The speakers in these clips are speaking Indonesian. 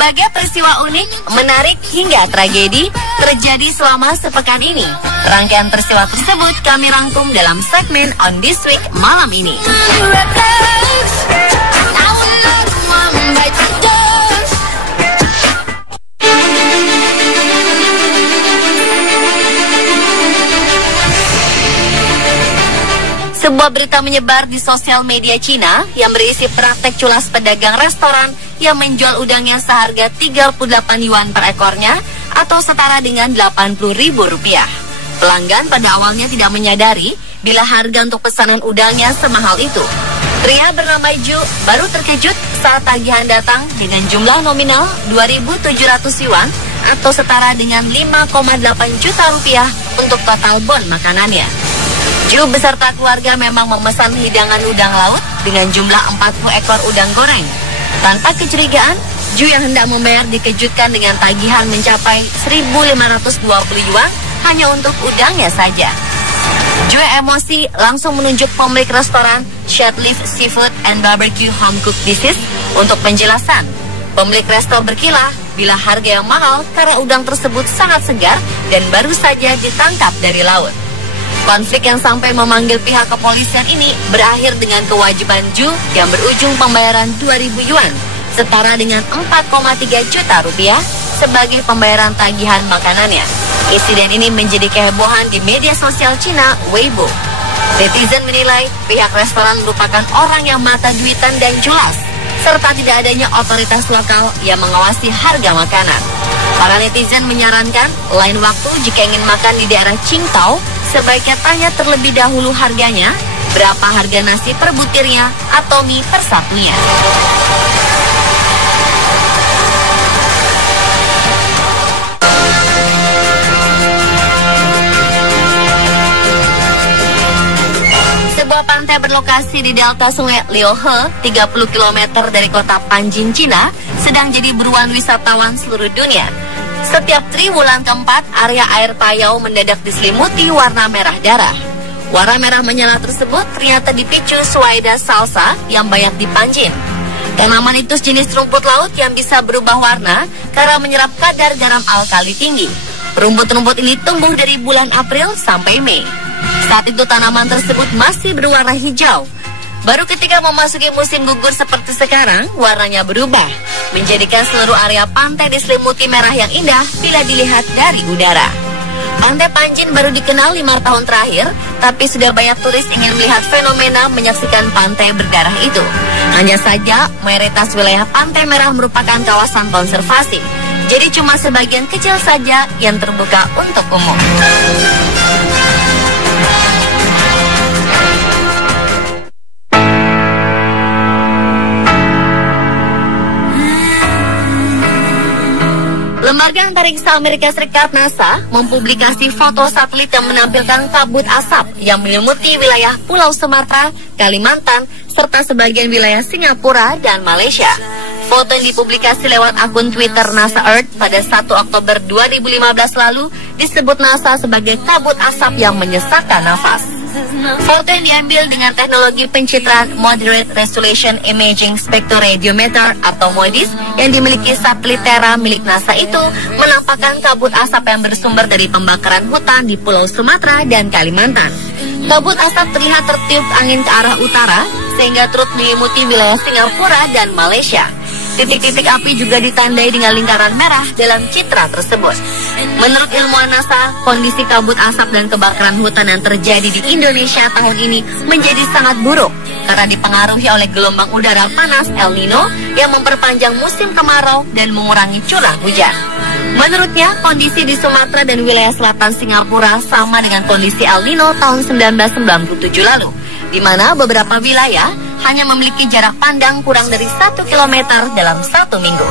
Berbagai peristiwa unik, menarik hingga tragedi terjadi selama sepekan ini. Rangkaian peristiwa tersebut kami rangkum dalam segmen On This Week malam ini. Sebuah berita menyebar di sosial media Cina yang berisi praktek culas pedagang restoran yang menjual udangnya seharga 38 yuan per ekornya atau setara dengan Rp80.000. Pelanggan pada awalnya tidak menyadari bila harga untuk pesanan udangnya semahal itu. Pria bernama Ju baru terkejut saat tagihan datang dengan jumlah nominal 2.700 yuan atau setara dengan 5,8 juta rupiah untuk total bon makanannya. Ju beserta keluarga memang memesan hidangan udang laut dengan jumlah 40 ekor udang goreng. Tanpa kecurigaan, Ju yang hendak membayar dikejutkan dengan tagihan mencapai 1.520 yuan hanya untuk udangnya saja. Ju emosi langsung menunjuk pemilik restoran Shadleaf Seafood and Barbecue Home Cooked Dishes untuk penjelasan. Pemilik resto berkilah bila harga yang mahal karena udang tersebut sangat segar dan baru saja ditangkap dari laut. Konflik yang sampai memanggil pihak kepolisian ini berakhir dengan kewajiban Ju yang berujung pembayaran 2.000 yuan, setara dengan 4,3 juta rupiah sebagai pembayaran tagihan makanannya. Insiden ini menjadi kehebohan di media sosial Cina, Weibo. Netizen menilai pihak restoran merupakan orang yang mata duitan dan culas, serta tidak adanya otoritas lokal yang mengawasi harga makanan. Para netizen menyarankan lain waktu jika ingin makan di daerah Qingdao, sebaiknya tanya terlebih dahulu harganya, berapa harga nasi per butirnya atau mie per satunya. Sebuah pantai berlokasi di delta sungai Liuhe, 30 km dari kota Panjin, Cina, sedang jadi buruan wisatawan seluruh dunia. Setiap triwulan keempat, area air payau mendadak diselimuti warna merah darah. Warna merah menyala tersebut ternyata dipicu suaida salsa yang banyak di Panjin. Tanaman itu sejenis rumput laut yang bisa berubah warna karena menyerap kadar garam alkali tinggi. Rumput-rumput ini tumbuh dari bulan April sampai Mei. Saat itu tanaman tersebut masih berwarna hijau. Baru ketika memasuki musim gugur seperti sekarang, warnanya berubah, menjadikan seluruh area pantai diselimuti merah yang indah bila dilihat dari udara. Pantai Panjin baru dikenal 5 tahun terakhir, tapi sudah banyak turis ingin melihat fenomena menyaksikan pantai berdarah itu. Hanya saja, mayoritas wilayah Pantai Merah merupakan kawasan konservasi, jadi cuma sebagian kecil saja yang terbuka untuk umum. Lembaga Antariksa Amerika Serikat NASA mempublikasi foto satelit yang menampilkan kabut asap yang menyelimuti wilayah Pulau Sumatera, Kalimantan, serta sebagian wilayah Singapura dan Malaysia. Foto yang dipublikasi lewat akun Twitter NASA Earth pada 1 Oktober 2015 lalu disebut NASA sebagai kabut asap yang menyesakkan nafas. Foto yang diambil dengan teknologi pencitraan Moderate Resolution Imaging Spectroradiometer atau MODIS yang dimiliki satelit Terra milik NASA itu menampakkan kabut asap yang bersumber dari pembakaran hutan di Pulau Sumatera dan Kalimantan. Kabut asap terlihat tertiup angin ke arah utara sehingga turut menyelimuti wilayah Singapura dan Malaysia. Titik-titik api juga ditandai dengan lingkaran merah dalam citra tersebut. Menurut ilmuwan NASA, kondisi kabut asap dan kebakaran hutan yang terjadi di Indonesia tahun ini menjadi sangat buruk karena dipengaruhi oleh gelombang udara panas El Nino yang memperpanjang musim kemarau dan mengurangi curah hujan. Menurutnya, kondisi di Sumatera dan wilayah selatan Singapura sama dengan kondisi El Nino tahun 1997 lalu, di mana beberapa wilayah hanya memiliki jarak pandang kurang dari 1 km dalam 1 minggu.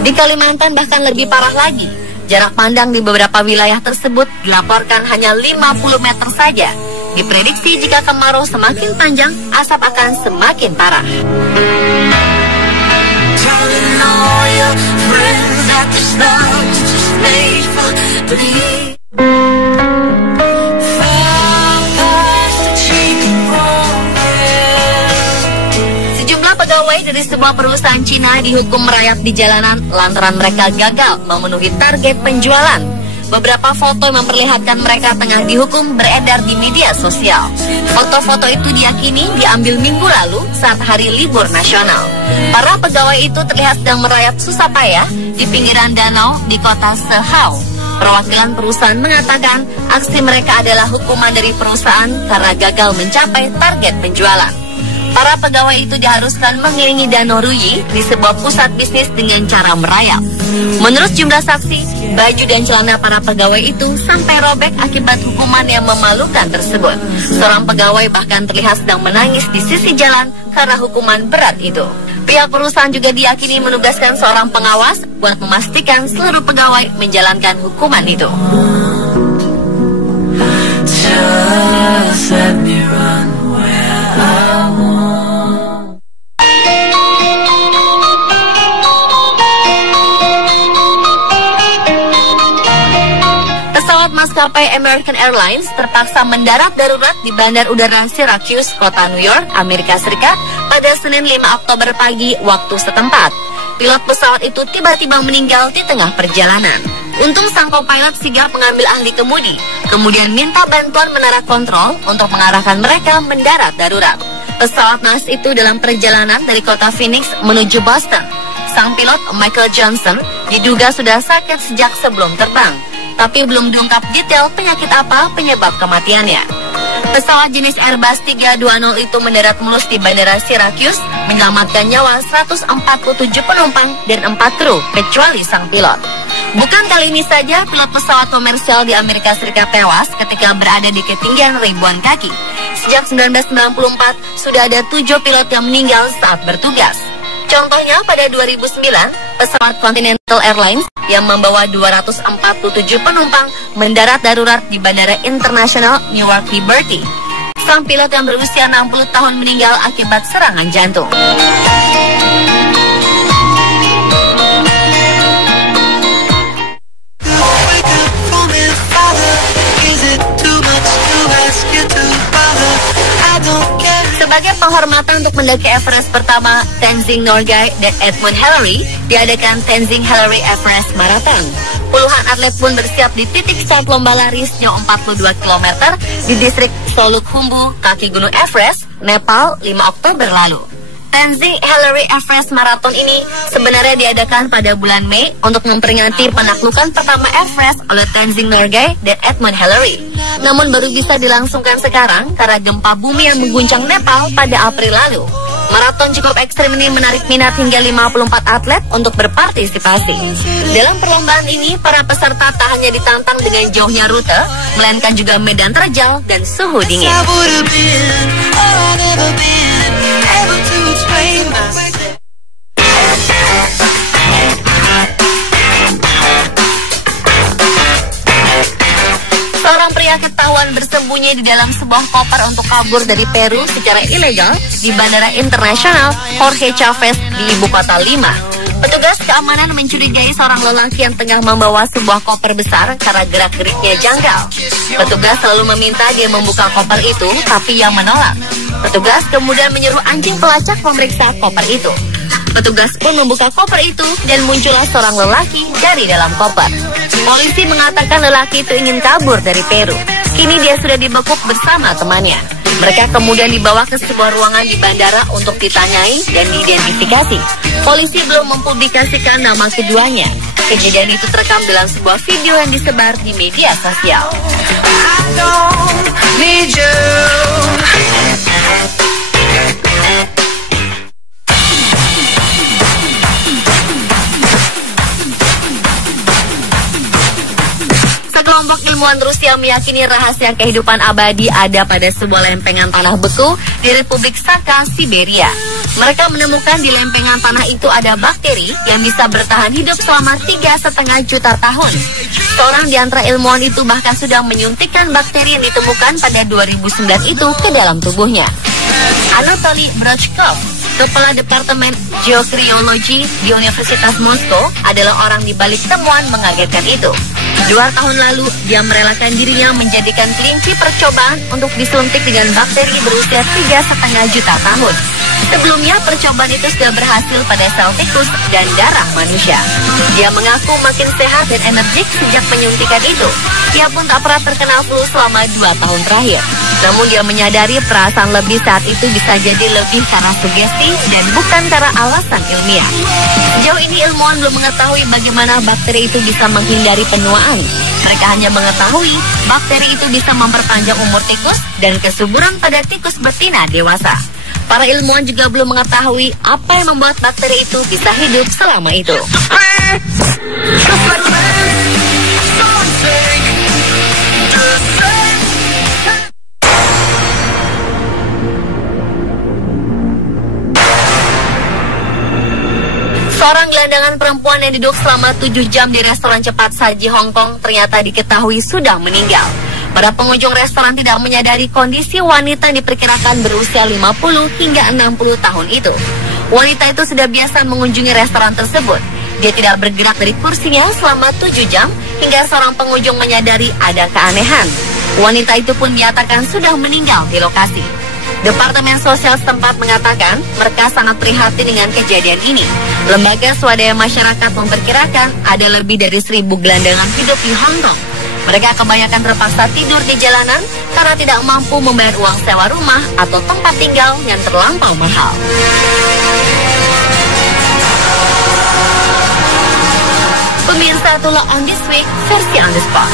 Di Kalimantan bahkan lebih parah lagi. Jarak pandang di beberapa wilayah tersebut dilaporkan hanya 50 meter saja. Diprediksi jika kemarau semakin panjang, asap akan semakin parah. Dari di sebuah perusahaan Cina dihukum merayap di jalanan lantaran mereka gagal memenuhi target penjualan. Beberapa foto yang memperlihatkan mereka tengah dihukum beredar di media sosial. Foto-foto itu diyakini diambil minggu lalu saat hari libur nasional. Para pegawai itu terlihat sedang merayap susah payah di pinggiran danau di kota Sehao. Perwakilan perusahaan mengatakan aksi mereka adalah hukuman dari perusahaan karena gagal mencapai target penjualan. Para pegawai itu diharuskan mengiringi danau Ruyi di sebuah pusat bisnis dengan cara merayap. Menurut jumlah saksi, baju dan celana para pegawai itu sampai robek akibat hukuman yang memalukan tersebut. Seorang pegawai bahkan terlihat sedang menangis di sisi jalan karena hukuman berat itu. Pihak perusahaan juga diyakini menugaskan seorang pengawas buat memastikan seluruh pegawai menjalankan hukuman itu. Just let me run where I want. Maskapai American Airlines terpaksa mendarat darurat di Bandar Udara Syracuse, kota New York, Amerika Serikat pada Senin 5 Oktober pagi waktu setempat. Pilot pesawat itu tiba-tiba meninggal di tengah perjalanan. Untung sang co-pilot sigap mengambil ahli kemudi, kemudian minta bantuan menara kontrol untuk mengarahkan mereka mendarat darurat. Pesawat naas itu dalam perjalanan dari kota Phoenix menuju Boston. Sang pilot Michael Johnson diduga sudah sakit sejak sebelum terbang, tapi belum diungkap detail penyakit apa penyebab kematiannya. Pesawat jenis Airbus 320 itu mendarat mulus di Bandara Syracuse, menyelamatkan nyawa 147 penumpang dan 4 kru, kecuali sang pilot. Bukan kali ini saja pilot pesawat komersial di Amerika Serikat tewas ketika berada di ketinggian ribuan kaki. Sejak 1994, sudah ada 7 pilot yang meninggal saat bertugas. Contohnya pada 2009, pesawat Continental Airlines yang membawa 247 penumpang mendarat darurat di Bandara Internasional Newark Liberty. Sang pilot yang berusia 60 tahun meninggal akibat serangan jantung. Sebagai penghormatan untuk mendaki Everest pertama, Tenzing Norgay dan Edmund Hillary diadakan Tenzing Hillary Everest Marathon. Puluhan atlet pun bersiap di titik start lomba lari sejauh 42 km di distrik Solukhumbu, kaki Gunung Everest, Nepal, 5 Oktober lalu. Tenzing Hillary Everest Marathon ini sebenarnya diadakan pada bulan Mei untuk memperingati penaklukan pertama Everest oleh Tenzing Norgay dan Edmund Hillary. Namun baru bisa dilangsungkan sekarang karena gempa bumi yang mengguncang Nepal pada April lalu. Maraton cukup ekstrim ini menarik minat hingga 54 atlet untuk berpartisipasi. Dalam perlombaan ini, para peserta tak hanya ditantang dengan jauhnya rute, melainkan juga medan terjal dan suhu dingin. Seorang pria ketahuan bersembunyi di dalam sebuah koper untuk kabur dari Peru secara ilegal di Bandara Internasional Jorge Chávez di ibu kota Lima. Petugas keamanan mencurigai seorang lelaki yang tengah membawa sebuah koper besar karena gerak-geriknya janggal. Petugas selalu meminta dia membuka koper itu, tapi ia menolak. Petugas kemudian menyuruh anjing pelacak memeriksa koper itu. Petugas pun membuka koper itu dan muncullah seorang lelaki dari dalam koper. Polisi mengatakan lelaki itu ingin kabur dari Peru. Kini dia sudah dibekuk bersama temannya. Mereka kemudian dibawa ke sebuah ruangan di bandara untuk ditanyai dan diidentifikasi. Polisi belum mempublikasikan nama keduanya. Kejadian itu terekam dalam sebuah video yang disebar di media sosial. Sekelompok ilmuwan Rusia meyakini rahasia kehidupan abadi ada pada sebuah lempengan tanah beku di Republik Sakha, Siberia. Mereka menemukan di lempengan tanah itu ada bakteri yang bisa bertahan hidup selama 3,5 juta tahun. Seorang di antara ilmuwan itu bahkan sudah menyuntikkan bakteri yang ditemukan pada 2009 itu ke dalam tubuhnya. Anatoly Brochkov, Kepala Departemen Geokriologi di Universitas Moskow, adalah orang di balik temuan mengagetkan itu. 2 tahun lalu, dia merelakan dirinya menjadikan kelinci percobaan untuk disuntik dengan bakteri berusia 3,5 juta tahun. Sebelumnya, percobaan itu sudah berhasil pada sel tikus dan darah manusia. Dia mengaku makin sehat dan energik sejak penyuntikan itu. Ia pun tak pernah terkena flu selama 2 tahun terakhir. Namun dia menyadari perasaan lebih saat itu bisa jadi lebih karena sugesti dan bukan karena alasan ilmiah. Sejauh ini ilmuwan belum mengetahui bagaimana bakteri itu bisa menghindari penuaan. Mereka hanya mengetahui bakteri itu bisa memperpanjang umur tikus dan kesuburan pada tikus betina dewasa. Para ilmuwan juga belum mengetahui apa yang membuat bakteri itu bisa hidup selama itu. Seorang gelandangan perempuan yang duduk selama 7 jam di restoran cepat saji Hong Kong ternyata diketahui sudah meninggal. Para pengunjung restoran tidak menyadari kondisi wanita yang diperkirakan berusia 50 hingga 60 tahun itu. Wanita itu sudah biasa mengunjungi restoran tersebut. Dia tidak bergerak dari kursinya selama 7 jam hingga seorang pengunjung menyadari ada keanehan. Wanita itu pun menyatakan sudah meninggal di lokasi. Departemen Sosial setempat mengatakan mereka sangat prihatin dengan kejadian ini. Lembaga swadaya masyarakat memperkirakan ada lebih dari 1.000 gelandangan hidup di Hong Kong. Mereka kebanyakan terpaksa tidur di jalanan karena tidak mampu membayar uang sewa rumah atau tempat tinggal yang terlampau mahal. Pemirsa, itulah On This Week versi On The Spot.